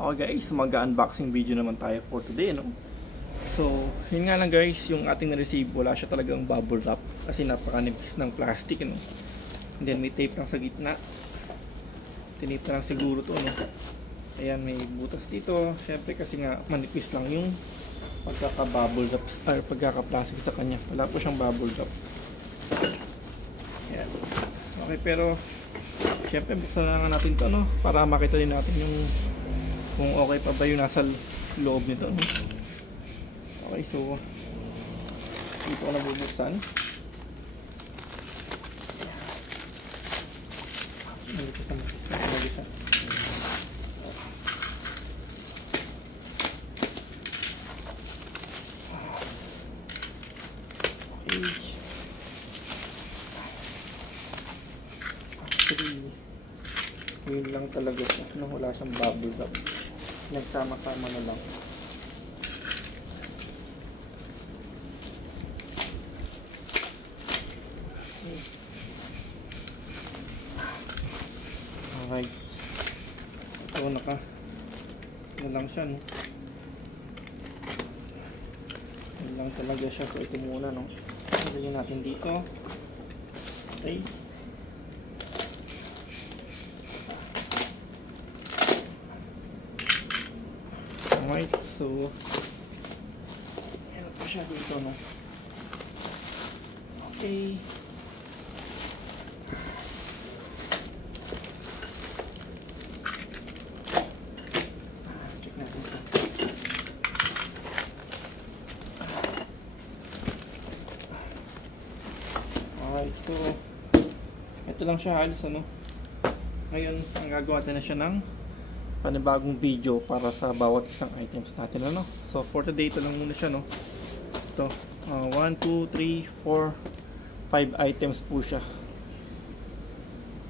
Okay guys, mag-unboxing video naman tayo for today, no? So, yun nga lang guys, yung ating na-receive, wala siya talagang bubble wrap kasi napakanipis ng plastic, no? And then may tape lang sa gitna. Tinip na lang siguro to, no? Ayan, may butas dito. Syempre kasi nga manipis lang yung pagkaka-bubble wrap or pagkaka-plastic sa kanya. Wala po siyang bubble wrap. Ayan. Okay, pero syempre buksan na nga natin to, no? Para makita din natin yung kung okay pa ba yung nasa loob nito, no? Okay, so dito ko na bubuksan. Actually, yun lang talaga siya, no? Wala siyang bubble wrap. Nagsama-sama na lang. Okay. Ito ano lang siya, no? Ano lang talaga siya. So ito muna, no? Lagyan natin dito. Okay. Alright, so meron pa siya dito, no? Okay. Check natin ito. Alright, so ito lang siya halos, ano? Ngayon, ang gagawa natin na siya ng panibagong video para sa bawat isang items natin, ano? So for today, ito lang muna siya, no? Ito, 1, 2, 3, 4, 5 items po siya.